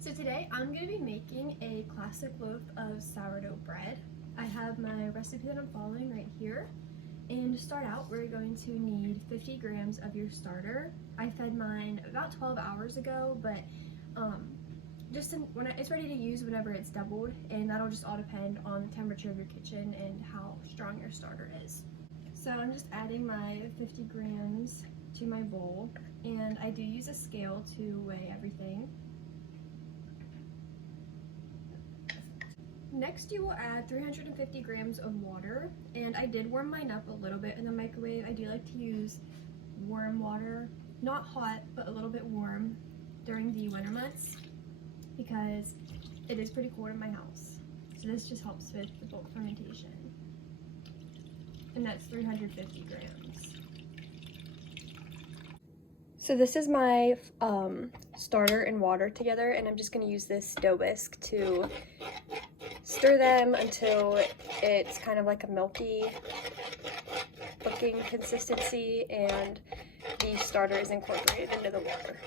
So today I'm going to be making a classic loaf of sourdough bread. I have my recipe that I'm following right here. And to start out, we're going to need 50 grams of your starter. I fed mine about 12 hours ago, but it's ready to use whenever it's doubled, and that'll just all depend on the temperature of your kitchen and how strong your starter is. So I'm just adding my 50 grams to my bowl, and I do use a scale to weigh everything. Next, you will add 350 grams of water, and I did warm mine up a little bit in the microwave. I do like to use warm water, not hot, but a little bit warm during the winter months because it is pretty cold in my house. So this just helps with the bulk fermentation. And that's 350 grams. So this is my starter and water together, and I'm just going to use this dough whisk to stir them until it's kind of like a milky looking consistency and the starter is incorporated into the water.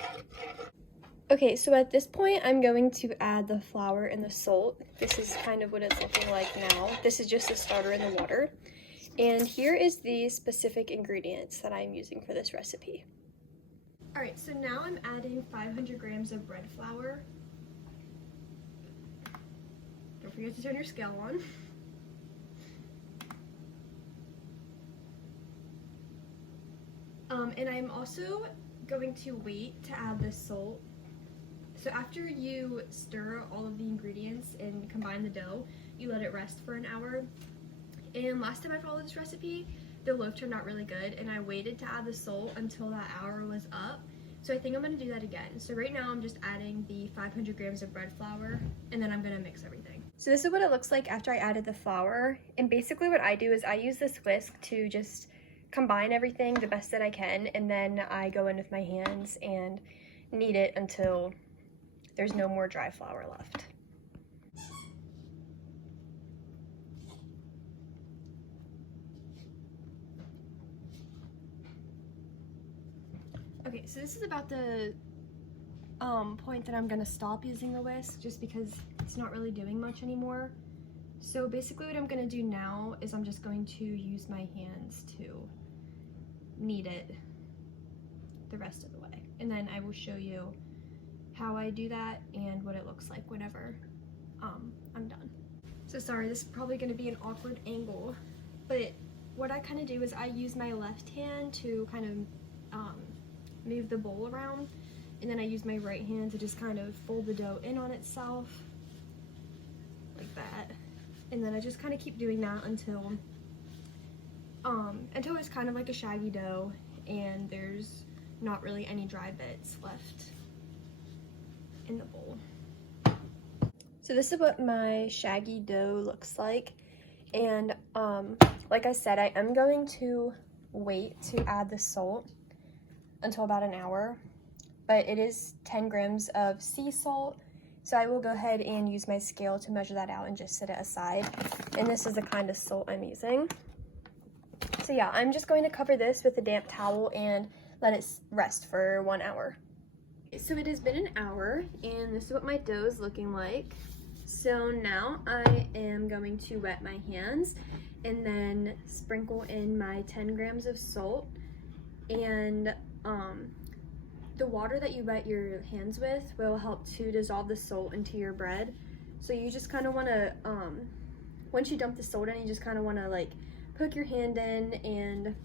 Okay, so at this point I'm going to add the flour and the salt. This is kind of what it's looking like now. This is just the starter and the water. And here is the specific ingredients that I'm using for this recipe. Alright, so now I'm adding 500 grams of bread flour. Don't forget to turn your scale on. And I'm also going to wait to add the salt. So after you stir all of the ingredients and combine the dough, you let it rest for an hour. And last time I followed this recipe, the loaf turned out really good, and I waited to add the salt until that hour was up. So I think I'm going to do that again. So right now I'm just adding the 500 grams of bread flour, and then I'm going to mix everything. So this is what it looks like after I added the flour. And basically what I do is I use this whisk to just combine everything the best that I can, and then I go in with my hands and knead it until there's no more dry flour left. Okay, so this is about the point that I'm gonna stop using the whisk just because it's not really doing much anymore. So basically what I'm gonna do now is I'm just going to use my hands to knead it the rest of the way. And then I will show you how I do that and what it looks like whenever I'm done. So sorry, this is probably gonna be an awkward angle, but what I kind of do is I use my left hand to kind of move the bowl around, and then I use my right hand to just kind of fold the dough in on itself like that, and then I just kind of keep doing that until it's kind of like a shaggy dough and there's not really any dry bits left in the bowl. So this is what my shaggy dough looks like, and like I said, I am going to wait to add the salt until about an hour, but it is 10 grams of sea salt, so I will go ahead and use my scale to measure that out and just set it aside. And this is the kind of salt I'm using. So yeah, I'm just going to cover this with a damp towel and let it rest for 1 hour. So it has been an hour, and this is what my dough is looking like. So now I am going to wet my hands and then sprinkle in my 10 grams of salt, and the water that you wet your hands with will help to dissolve the salt into your bread. So you just kind of want to, once you dump the salt in, you just kind of want to like poke your hand in and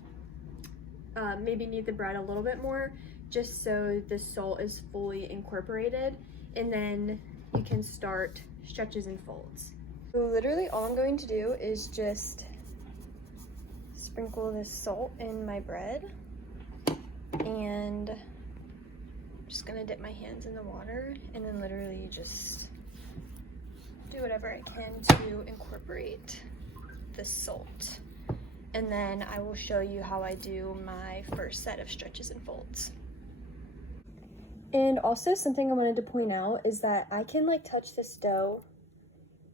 maybe knead the bread a little bit more, just so the salt is fully incorporated, and then you can start stretches and folds. So literally all I'm going to do is just sprinkle this salt in my bread, and I'm just gonna dip my hands in the water and then literally just do whatever I can to incorporate the salt. And then I will show you how I do my first set of stretches and folds. And also something I wanted to point out is that I can like touch this dough,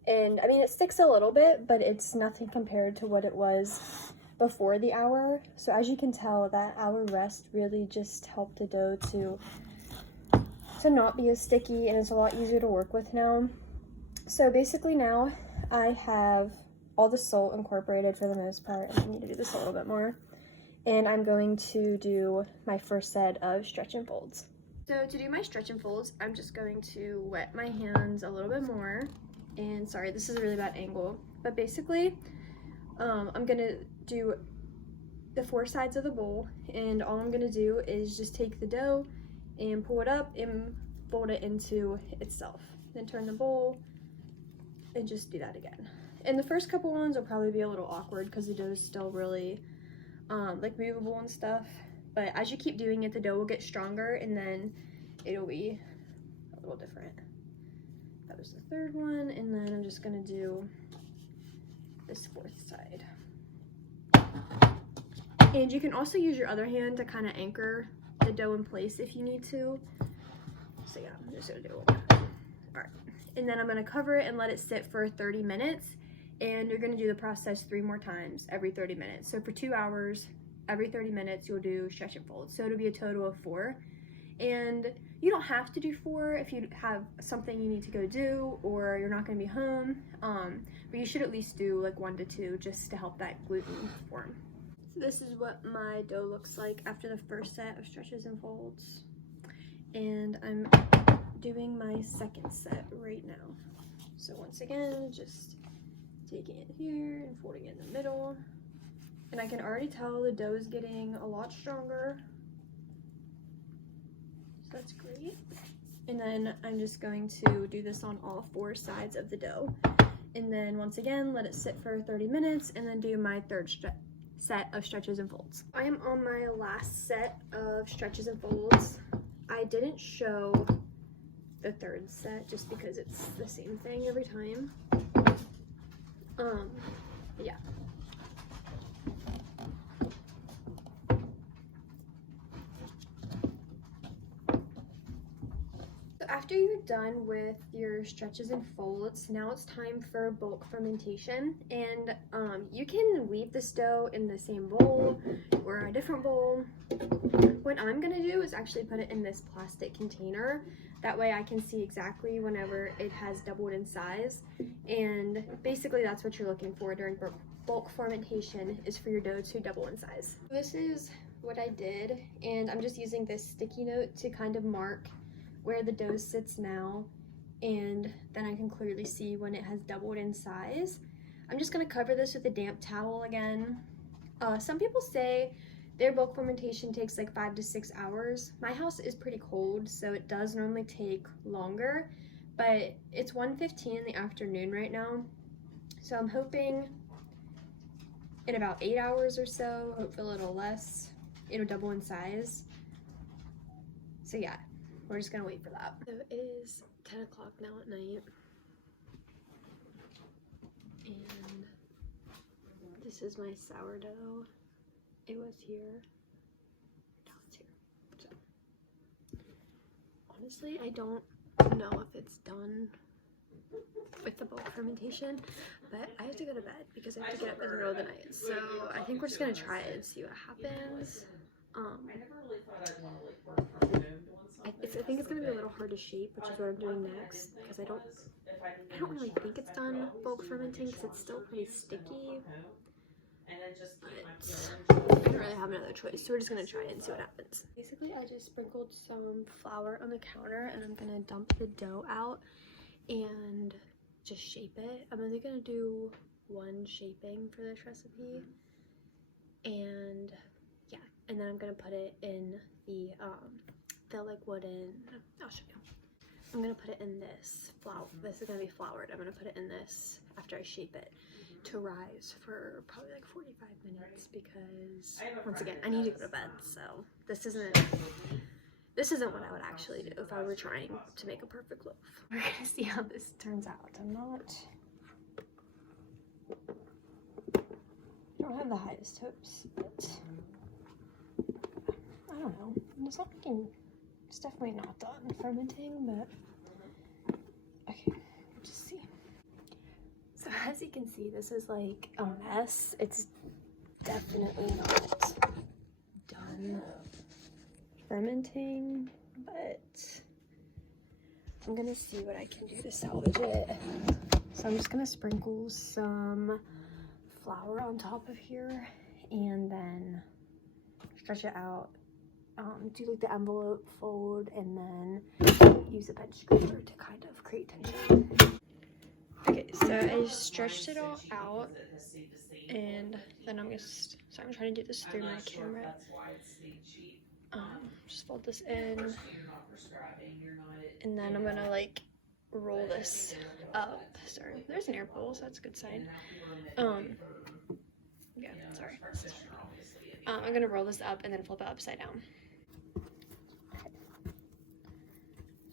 and I mean it sticks a little bit, but it's nothing compared to what it was before the hour. So as you can tell, that hour rest really just helped the dough to to not be as sticky and it's a lot easier to work with now. So basically now I have all the salt incorporated for the most part. I need to do this a little bit more. And I'm going to do my first set of stretch and folds. So to do my stretch and folds, I'm just going to wet my hands a little bit more. And sorry, this is a really bad angle. But basically, I'm gonna do the 4 sides of the bowl. And all I'm gonna do is just take the dough and pull it up and fold it into itself. Then turn the bowl and just do that again. And the first couple ones will probably be a little awkward because the dough is still really like movable and stuff, but as you keep doing it, the dough will get stronger and then it'll be a little different. That was the 3rd one, and then I'm just gonna do this 4th side. And you can also use your other hand to kind of anchor the dough in place if you need to. So yeah, I'm just gonna do it. All right, and then I'm gonna cover it and let it sit for 30 minutes. And you're gonna do the process 3 more times every 30 minutes. So for 2 hours, every 30 minutes, you'll do stretch and fold. So it'll be a total of 4. And you don't have to do 4 if you have something you need to go do or you're not gonna be home. But you should at least do like 1 to 2 just to help that gluten form. So this is what my dough looks like after the first set of stretches and folds. And I'm doing my 2nd set right now. So once again, just taking it here and folding it in the middle. And I can already tell the dough is getting a lot stronger. So that's great. And then I'm just going to do this on all 4 sides of the dough. And then once again, let it sit for 30 minutes and then do my 3rd set of stretches and folds. I am on my last set of stretches and folds. I didn't show the 3rd set just because it's the same thing every time. Yeah. So after you're done with your stretches and folds, now it's time for bulk fermentation. And you can leave this dough in the same bowl or a different bowl. What I'm gonna do is actually put it in this plastic container. That way I can see exactly whenever it has doubled in size. And basically that's what you're looking for during bulk fermentation, is for your dough to double in size. This is what I did, and I'm just using this sticky note to kind of mark where the dough sits now, and then I can clearly see when it has doubled in size. I'm just gonna cover this with a damp towel again. Some people say their bulk fermentation takes like 5 to 6 hours. My house is pretty cold, so it does normally take longer, but it's 1:15 in the afternoon right now. So I'm hoping in about 8 hours or so, hopefully a little less, it'll double in size. So yeah, we're just gonna wait for that. So it is 10 o'clock now at night. And this is my sourdough. It was here, now it's here. So honestly, I don't know if it's done with the bulk fermentation, but I have to go to bed because I have to get up in the middle of the night. So I think we're just gonna try it and see what happens. I think it's gonna be a little hard to shape, which is what I'm doing next, because I don't really think it's done bulk fermenting because it's still pretty sticky. But I don't really have another choice, so we're just gonna try it and see what happens. Basically, I just sprinkled some flour on the counter and I'm gonna dump the dough out and just shape it. I'm only gonna do 1 shaping for this recipe, and yeah, and then I'm gonna put it in the like wooden, I'll show you. I'm gonna put it in this flour. This is gonna be floured. I'm gonna put it in this after I shape it to rise for probably like 45 minutes because once again, I need to go to bed. So this isn't what I would actually do if I were trying to make a perfect loaf. We're gonna see how this turns out. I don't have the highest hopes, but I don't know. It's not looking, it's definitely not done fermenting, but okay, we'll just see. So as you can see, this is like a mess. It's definitely not done fermenting, but I'm gonna see what I can do to salvage it. So I'm just gonna sprinkle some flour on top of here and then stretch it out, do like the envelope fold, and then use a bench scraper to kind of create tension. Okay, so I stretched it all out, and then I'm trying to do this through my camera. Just fold this in, and then I'm gonna like roll this up. Sorry, there's an air bubble, so that's a good sign. Yeah, sorry. I'm gonna roll this up and then flip it upside down.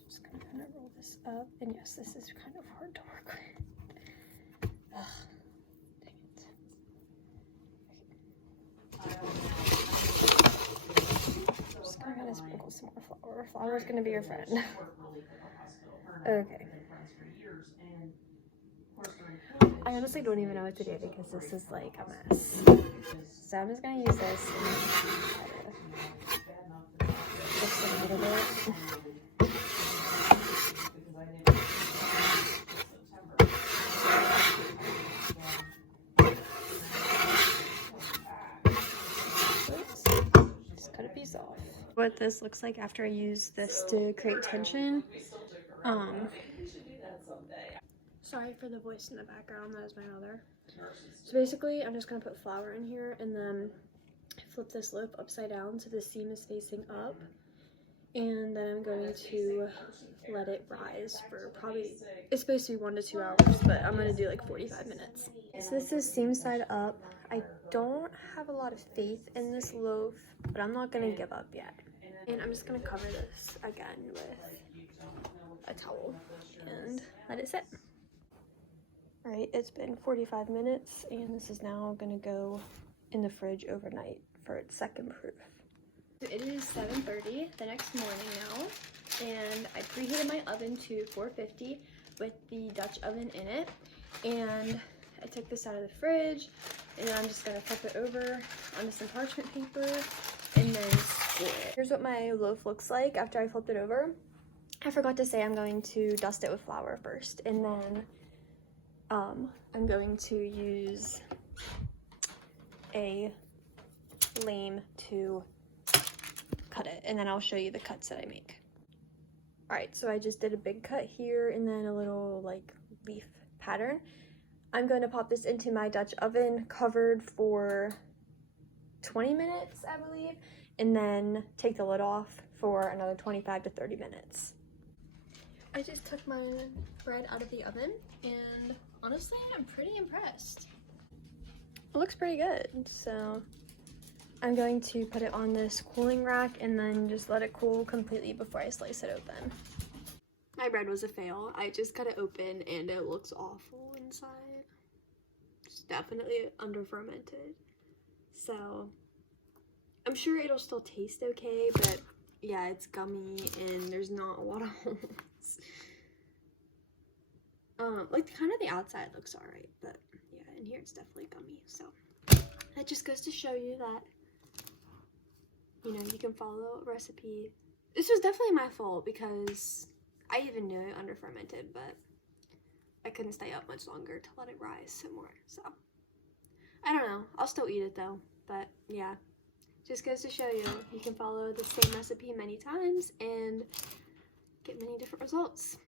Just gonna kind of roll this up, and yes, this is kind of hard to work with. Ugh, dang it. I'm just gonna sprinkle some more flour. Flour is gonna be your friend. Okay. I honestly don't even know what to do because this is like a mess. So I'm just gonna use this and just a little bit. Just cut a piece off. What this looks like after I use this to create tension. Sorry for the voice in the background, that is my mother. So basically, I'm just gonna put flour in here and then flip this loaf upside down so the seam is facing up. And then I'm going to let it rise for probably, it's supposed to be 1 to 2 hours, but I'm gonna do like 45 minutes. So this is seam side up. I don't have a lot of faith in this loaf, but I'm not gonna give up yet. And I'm just gonna cover this again with a towel and let it sit. All right, it's been 45 minutes and this is now gonna go in the fridge overnight for its second proof. So it is 7:30 the next morning now, and I preheated my oven to 450 with the Dutch oven in it, and I took this out of the fridge, and then I'm just gonna flip it over onto some parchment paper and then school it. Here's what my loaf looks like after I flipped it over. I forgot to say I'm going to dust it with flour first, and then I'm going to use a lame to cut it, and then I'll show you the cuts that I make. All right, so I just did a big cut here and then a little like leaf pattern. I'm going to pop this into my Dutch oven covered for 20 minutes, I believe, and then take the lid off for another 25 to 30 minutes. I just took my bread out of the oven, and honestly, I'm pretty impressed. It looks pretty good, so I'm going to put it on this cooling rack and then just let it cool completely before I slice it open. My bread was a fail. I just cut it open and it looks awful inside. It's definitely under fermented. So I'm sure it'll still taste okay, but yeah, it's gummy and there's not a lot of holes. Like kind of the outside looks alright, but yeah, in here it's definitely gummy. So that just goes to show you that, you know, you can follow a recipe. This was definitely my fault because I even knew it under fermented, but I couldn't stay up much longer to let it rise some more. So I don't know. I'll still eat it though. But yeah, just goes to show you you can follow the same recipe many times and get many different results.